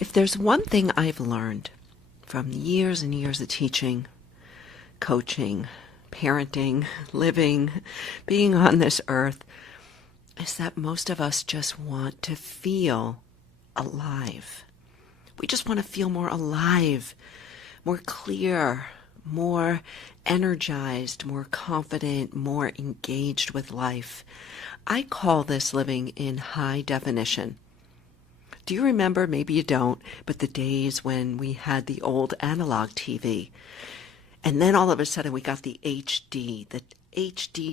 If there's one thing I've learned from years and years of teaching, coaching, parenting, living, being on this earth, is that most of us just want to feel alive. We just want to feel more alive, more clear, more energized, more confident, more engaged with life. I call this living in high definition. Do you remember, maybe you don't, but the days when we had the old analog TV, and then all of a sudden we got the HD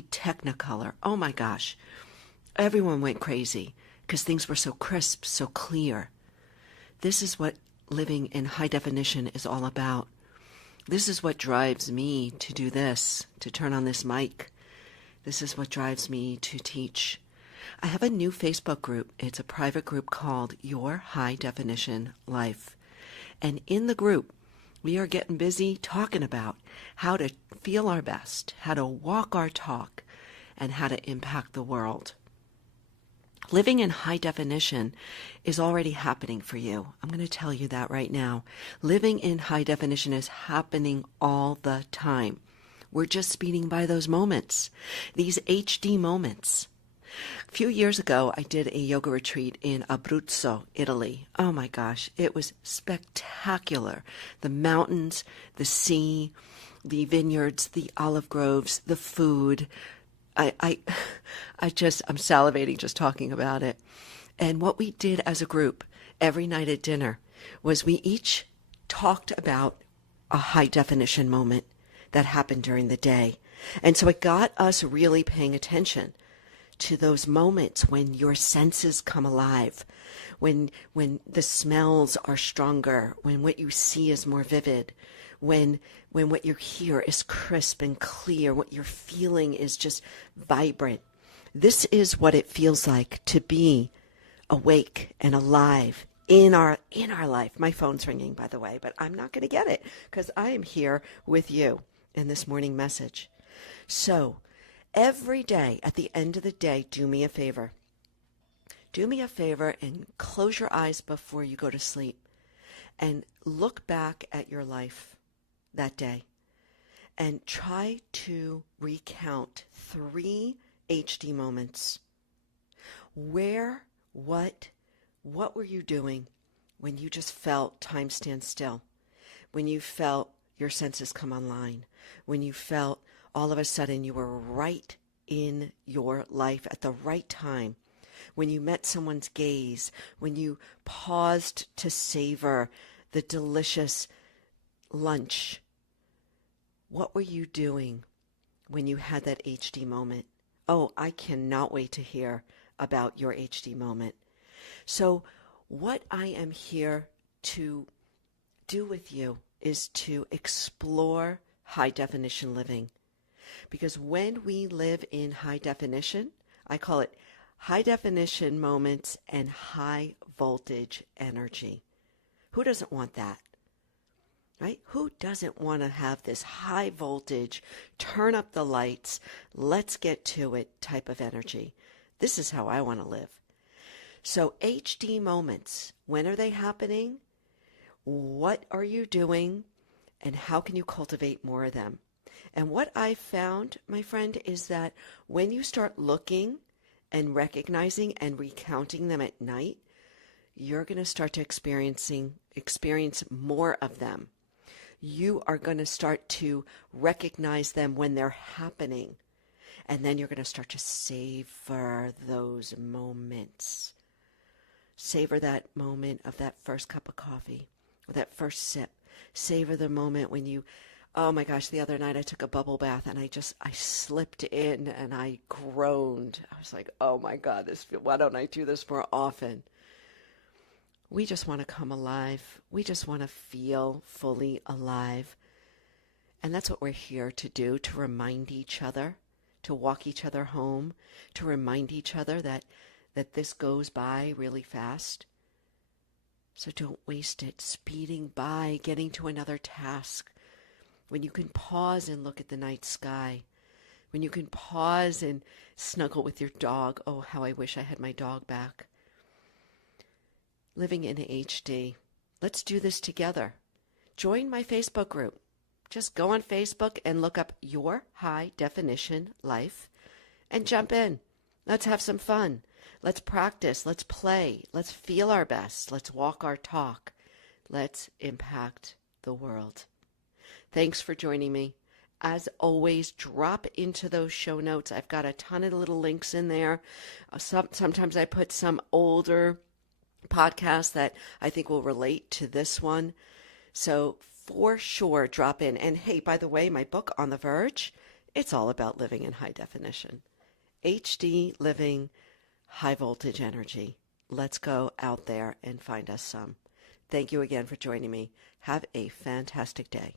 Technicolor. Oh my gosh. Everyone went crazy because things were so crisp, so clear. This is what living in high definition is all about. This is what drives me to do this, to turn on this mic. This is what drives me to teach. I have a new Facebook group. It's a private group called Your High Definition Life. And in the group, we are getting busy talking about how to feel our best, how to walk our talk, and how to impact the world. Living in high definition is already happening for you. I'm going to tell you that right now. Living in high definition is happening all the time. We're just speeding by those moments, these HD moments. A few years ago, I did a yoga retreat in Abruzzo, Italy. Oh my gosh, it was spectacular. The mountains, the sea, the vineyards, the olive groves, the food. I'm salivating just talking about it. And what we did as a group every night at dinner was we each talked about a high definition moment that happened during the day. And so it got us really paying attention to those moments when your senses come alive, when the smells are stronger, when what you see is more vivid, when what you hear is crisp and clear, what you're feeling is just vibrant. This is what it feels like to be awake and alive in our life. My phone's ringing, by the way, but I'm not going to get it because I am here with you in this morning message. So every day, at the end of the day, do me a favor. Do me a favor and close your eyes before you go to sleep and look back at your life that day and try to recount 3 HD moments. What were you doing when you just felt time stand still? When you felt your senses come online? When you felt all of a sudden you were right in your life at the right time? When you met someone's gaze? When you paused to savor the delicious lunch? What were you doing when you had that HD moment? Oh, I cannot wait to hear about your HD moment. So what I am here to do with you is to explore high definition living. Because when we live in high definition, I call it high definition moments and high voltage energy. Who doesn't want that? Right? Who doesn't want to have this high voltage, turn up the lights, let's get to it type of energy? This is how I want to live. So HD moments, when are they happening? What are you doing? And how can you cultivate more of them? And what I found, my friend, is that when you start looking and recognizing and recounting them at night, you're going to start to experience more of them. You are going to start to recognize them when they're happening. And then you're going to start to savor those moments. Savor that moment of that first cup of coffee or that first sip. Savor the moment when you, oh my gosh, the other night I took a bubble bath and I slipped in and I groaned. I was like, oh my God, why don't I do this more often? We just want to come alive. We just want to feel fully alive. And that's what we're here to do, to remind each other, to walk each other home, to remind each other that this goes by really fast. So don't waste it speeding by, getting to another task. When you can pause and look at the night sky. When you can pause and snuggle with your dog. Oh, how I wish I had my dog back. Living in HD. Let's do this together. Join my Facebook group. Just go on Facebook and look up Your High Definition Life and jump in. Let's have some fun. Let's practice. Let's play. Let's feel our best. Let's walk our talk. Let's impact the world. Thanks for joining me. As always, drop into those show notes. I've got a ton of little links in there. Sometimes I put some older podcasts that I think will relate to this one. So for sure, drop in. And hey, by the way, my book, On The Verge, it's all about living in high definition. HD living, high voltage energy. Let's go out there and find us some. Thank you again for joining me. Have a fantastic day.